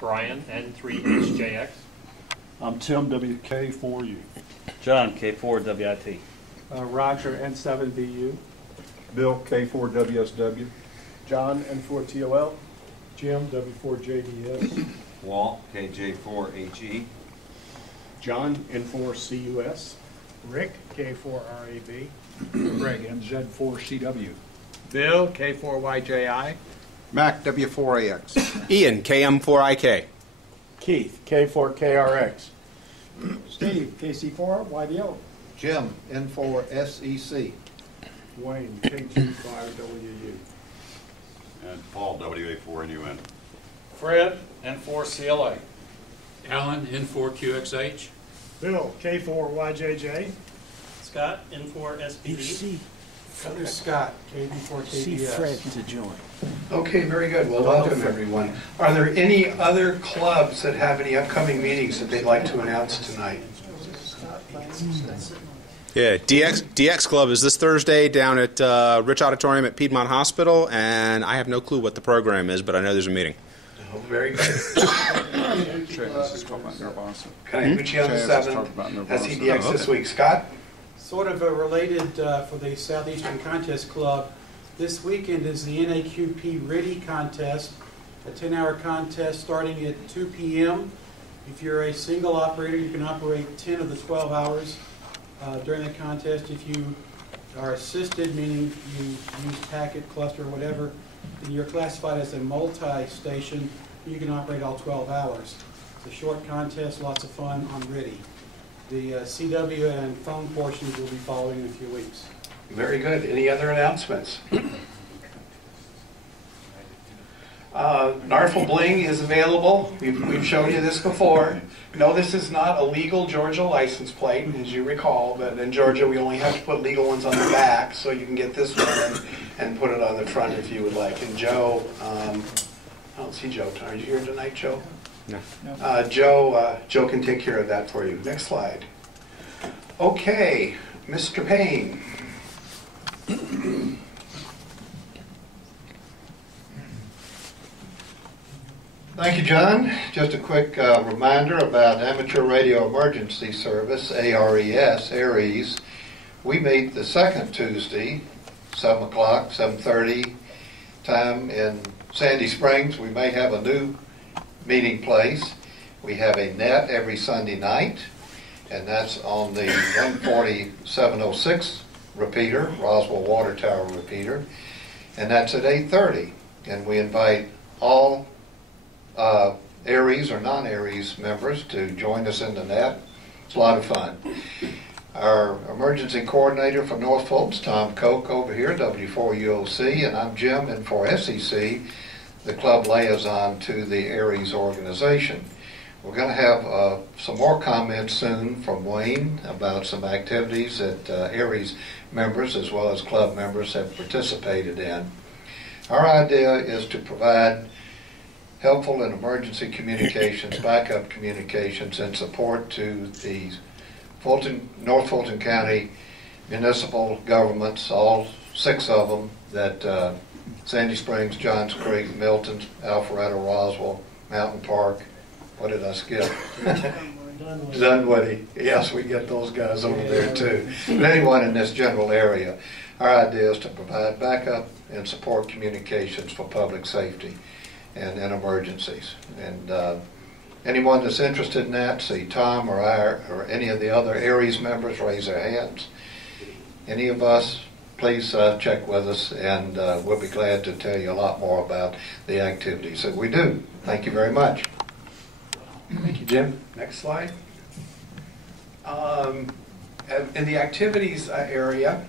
Brian, N3HJX. I'm Tim, WK4U. John, K4WIT. Roger, N7BU. Bill, K4WSW. John, N4TOL. Jim, W4JDS. Walt, KJ4HE. John, N4CUS. Rick, K4RAB. Greg, MZ4CW. Bill, K4YJI. Mac, W4AX. Ian, KM4IK. Keith, K4KRX. Steve, KC4YBO. Jim, N4SEC. Wayne, K25WU. And Paul, WA4NUN. Fred, N4CLA. Alan, N4QXH. Bill, K4YJJ. Scott, N4SPD. There's Scott, KB4KBS. See Fred to join. Okay, very good. Well, welcome everyone. Are there any other clubs that have any upcoming meetings that they'd like to announce tonight? Yeah, DX Club is this Thursday down at Rich Auditorium at Piedmont Hospital, and I have no clue what the program is, but I know there's a meeting. Oh, very good. Can I put you on the 7th? SEDX this week. Scott? Sort of related for the Southeastern Contest Club. This weekend is the NAQP RIDI contest, a 10-hour contest starting at 2 p.m. If you're a single operator, you can operate 10 of the 12 hours during the contest. If you are assisted, meaning you use packet, cluster, or whatever, then you're classified as a multi-station. You can operate all 12 hours. It's a short contest, lots of fun on RIDI. The CW and phone portions will be following in a few weeks. Very good. Any other announcements? NARFL Bling is available. We've shown you this before. No, this is not a legal Georgia license plate, as you recall, but in Georgia we only have to put legal ones on the back, so you can get this one and put it on the front if you would like. And Joe, I don't see Joe. Are you here tonight, Joe? No. Joe can take care of that for you. Next slide. Okay, Mr. Payne. Thank you, John. Just a quick reminder about Amateur Radio Emergency Service, ARES, ARES. We meet the second Tuesday, 7 o'clock, 7:30 time in Sandy Springs. We may have a new meeting place. We have a net every Sunday night, and that's on the 14706 repeater, Roswell Water Tower repeater, and that's at 8:30. And we invite all ARES or non-ARES members to join us in the net. It's a lot of fun. Our emergency coordinator for North Fulton's Tom Koch over here, W4UOC, and I'm Jim, and for SEC, the club liaison to the ARES organization. We're going to have some more comments soon from Wayne about some activities that ARES members as well as club members have participated in. Our idea is to provide helpful and emergency communications, backup communications, and support to the North Fulton County municipal governments, all 6 of them, that Sandy Springs, Johns Creek, Milton, Alpharetta, Roswell, Mountain Park. What did I skip? Dunwoody. Yes, we get those guys over there too. But anyone in this general area, our idea is to provide backup and support communications for public safety and in emergencies. And anyone that's interested in that, see Tom or I or any of the other ARES members, raise their hands. Any of us, please check with us, and we'll be glad to tell you a lot more about the activities that we do. Thank you very much. Thank you, Jim. Next slide. In the activities area,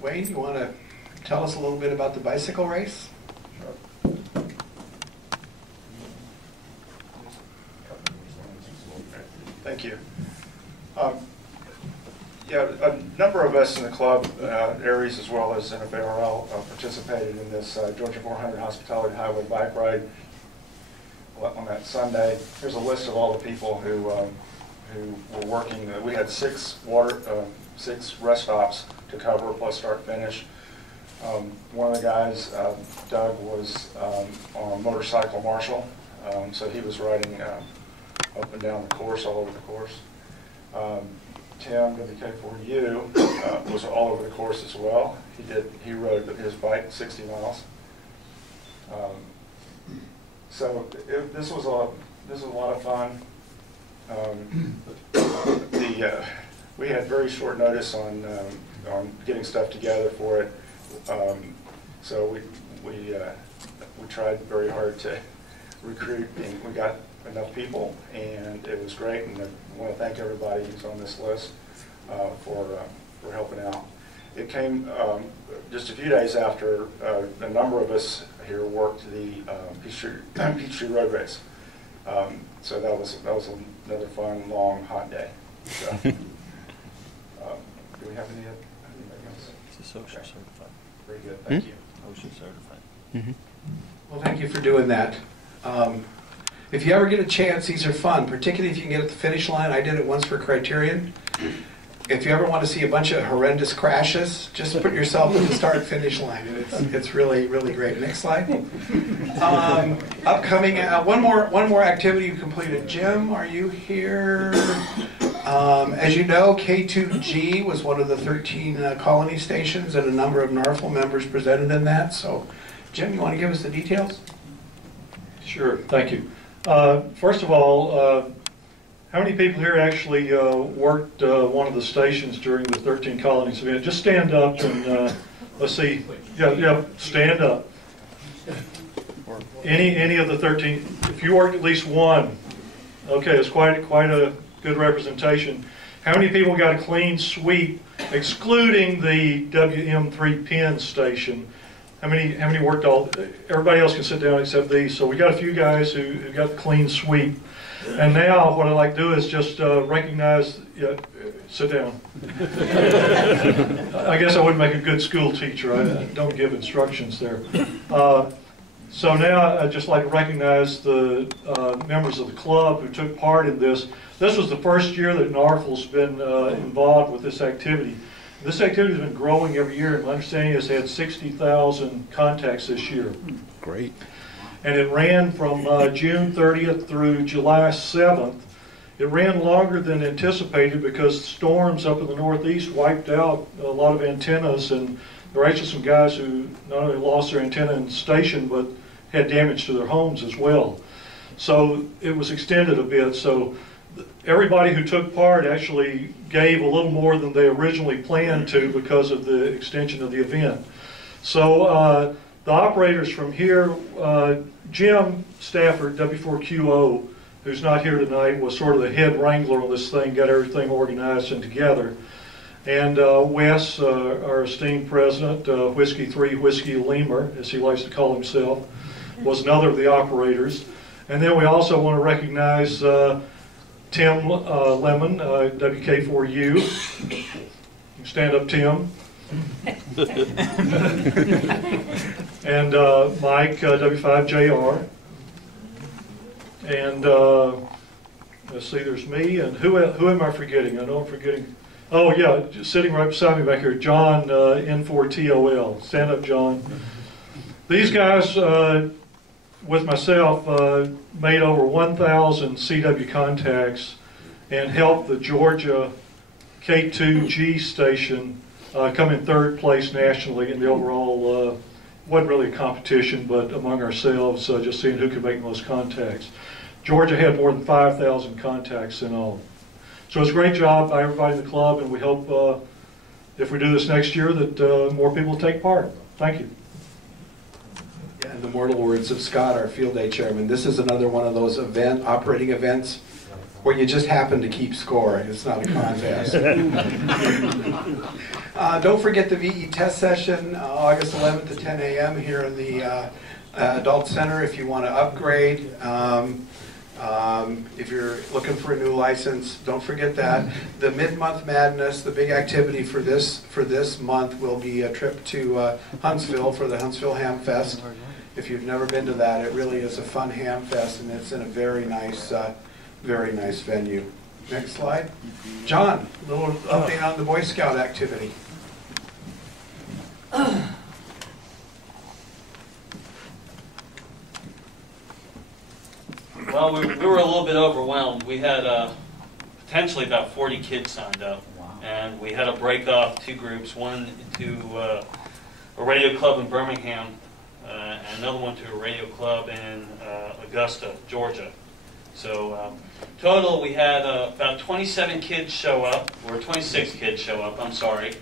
Wayne, you want to tell us a little bit about the bicycle race? Sure. Thank you. Yeah, a number of us in the club, ARES as well as NFARL, participated in this Georgia 400 Hospitality Highway bike ride on that Sunday. Here's a list of all the people who were working. We had 6 rest stops to cover, plus start finish. One of the guys, Doug, was on a motorcycle marshal, so he was riding up and down the course, all over the course. Tim, WK4U, was all over the course as well. He rode his bike 60 miles. So this was a lot of fun. We had very short notice on getting stuff together for it, so we tried very hard to recruit, and we got enough people, and it was great. And I want to thank everybody who's on this list for helping out. It came just a few days after a number of us here worked the Peachtree Road Race. So that was another fun, long, hot day. So, do we have anything else? It's a OSHA certified. Very good, thank you. OSHA certified. Well, thank you for doing that. If you ever get a chance, these are fun, particularly if you can get at the finish line. I did it once for Criterion. If you ever want to see a bunch of horrendous crashes, just put yourself at the start-finish line, and it's really, really great. Next slide. Upcoming, one more activity you completed. Jim, are you here? As you know, K2G was one of the 13 colony stations, and a number of NFARL members presented in that. So, Jim, you want to give us the details? Sure, thank you. First of all, how many people here actually worked one of the stations during the 13 Colonies event? Just stand up and let's see. Yeah, stand up. Any of the 13? If you worked at least one, okay, it's quite a good representation. How many people got a clean sweep, excluding the WM3 Penn station? How many worked all? Everybody else can sit down except these. So we got a few guys who got the clean sweep. And now what I'd like to do is just recognize, sit down. I guess I wouldn't make a good school teacher. I don't give instructions there. So now I'd just like to recognize the members of the club who took part in this. This was the first year that NFARL's been involved with this activity. This activity has been growing every year, and my understanding is it had 60,000 contacts this year. Great. And it ran from June 30th through July 7th. It ran longer than anticipated because storms up in the Northeast wiped out a lot of antennas, and there were actually some guys who not only lost their antenna in the station, but had damage to their homes as well. So it was extended a bit. So everybody who took part actually gave a little more than they originally planned to because of the extension of the event. So the operators from here, Jim Stafford, W4QO, who's not here tonight, was sort of the head wrangler on this thing, got everything organized and together. And Wes, our esteemed president, Whiskey 3 Whiskey Lemur, as he likes to call himself, was another of the operators. And then we also want to recognize Tim Lemon, WK4U. You can stand up, Tim. And Mike, W5JR. And let's see, there's me, and who am I forgetting? I know I'm forgetting. Oh yeah, just sitting right beside me back here, John, N4TOL. Stand up, John. These guys, with myself, made over 1,000 CW contacts and helped the Georgia K2G station come in third place nationally in the overall, wasn't really a competition, but among ourselves, just seeing who could make the most contacts. Georgia had more than 5,000 contacts in all. So it's a great job by everybody in the club, and we hope if we do this next year that more people will take part. Thank you. Yeah, in the mortal words of Scott, our field day chairman, this is another one of those operating events where you just happen to keep score. It's not a contest. Don't forget the VE test session, August 11th at 10 a.m. here in the Adult Center if you want to upgrade. If you're looking for a new license, don't forget that. The Mid-Month Madness, the big activity for this month, will be a trip to Huntsville for the Huntsville Ham Fest. If you've never been to that, it really is a fun ham fest, and it's in a very nice venue. Next slide. John, a little update on the Boy Scout activity. Well, we were a little bit overwhelmed. We had potentially about 40 kids signed up. And we had to break off two groups, one to a radio club in Birmingham, and another one to a radio club in Augusta, Georgia. So total, we had about 27 kids show up, or 26 kids show up, I'm sorry.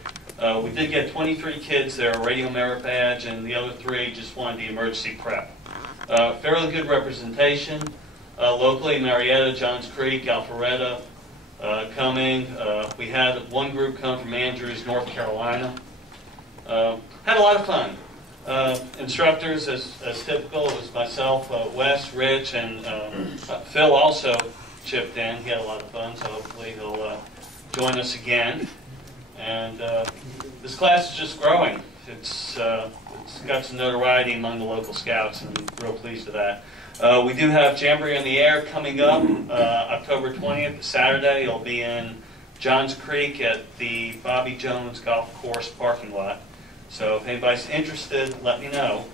We did get 23 kids their radio merit badge, and the other 3 just wanted the emergency prep. Fairly good representation. Locally, Marietta, Johns Creek, Alpharetta, coming. We had one group come from Andrews, North Carolina. Had a lot of fun. Instructors, as typical, it was myself, Wes, Rich, and Phil also chipped in. He had a lot of fun, so hopefully he'll join us again. And this class is just growing. It's got some notoriety among the local scouts, and I'm real pleased with that. We do have Jamboree in the Air coming up October 20th, Saturday. It'll be in Johns Creek at the Bobby Jones Golf Course parking lot. So if anybody's interested, let me know.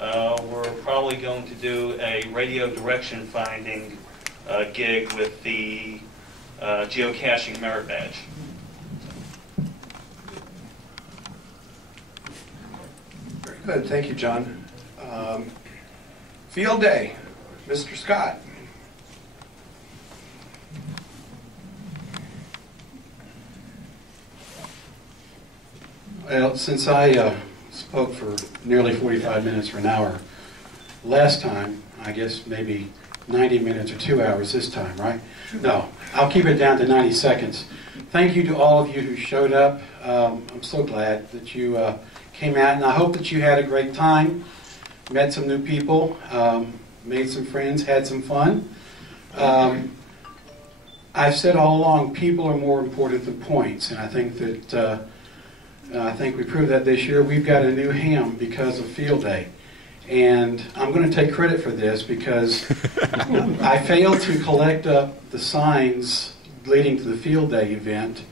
We're probably going to do a radio direction finding gig with the geocaching merit badge. Very good. Thank you, John. Field day, Mr. Scott. Well, since I spoke for nearly 45 minutes or an hour last time, I guess maybe 90 minutes or 2 hours this time, right? No, I'll keep it down to 90 seconds. Thank you to all of you who showed up. I'm so glad that you came out, and I hope that you had a great time, met some new people, made some friends, had some fun. I've said all along, people are more important than points, and I think that we proved that this year. We've got a new ham because of field day. And I'm going to take credit for this because I failed to collect up the signs leading to the field day event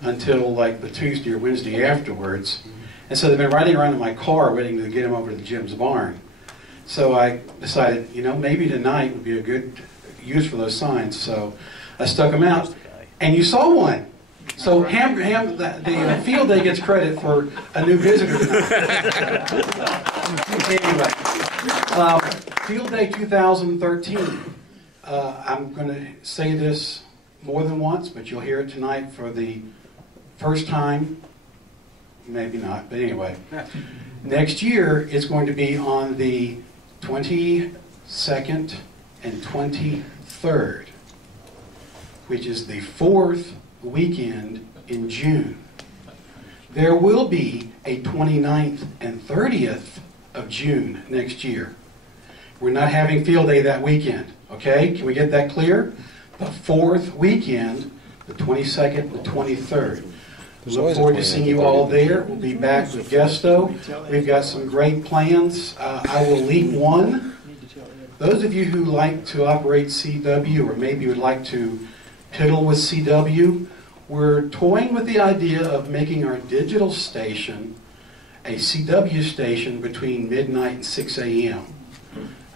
until like the Tuesday or Wednesday afterwards. And so they've been riding around in my car waiting to get them over to Jim's barn. So I decided, you know, maybe tonight would be a good use for those signs. So I stuck them out. And you saw one. So the field day gets credit for a new visitor tonight. Anyway, field day 2013. I'm going to say this more than once, but you'll hear it tonight for the first time. Maybe not, but anyway. Next year it's going to be on the 22nd and 23rd, which is the 4th weekend in June. There will be a 29th and 30th of June next year. We're not having field day that weekend, okay? Can we get that clear? The 4th weekend, the 22nd, the 23rd. We look forward to seeing you all there. We'll be back with Gusto. We've got some great plans. I will lead one. Those of you who like to operate CW or maybe would like to piddle with CW, we're toying with the idea of making our digital station a CW station between midnight and 6 a.m.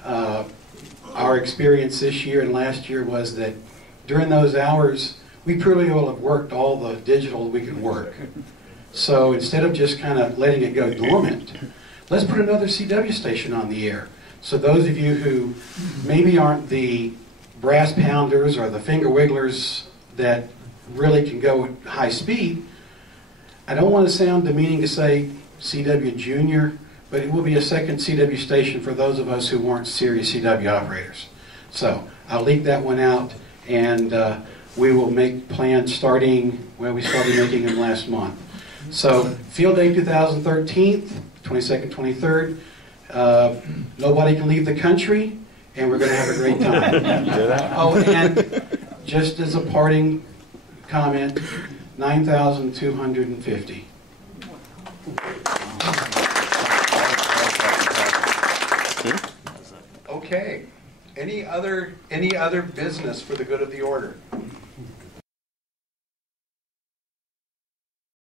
Our experience this year and last year was that during those hours, we probably will have worked all the digital we can work. So instead of just kind of letting it go dormant, let's put another CW station on the air. So those of you who maybe aren't the brass pounders or the finger wigglers that really can go at high speed, I don't want to sound demeaning to say CW Junior, but it will be a second CW station for those of us who weren't serious CW operators. So I'll leak that one out, and we will make plans starting, well, we started making them last month. So Field Day 2013, 22nd, 23rd. Nobody can leave the country, and we're going to have a great time. Oh, and just as a parting comment, 9,250. Okay. Any other business for the good of the order?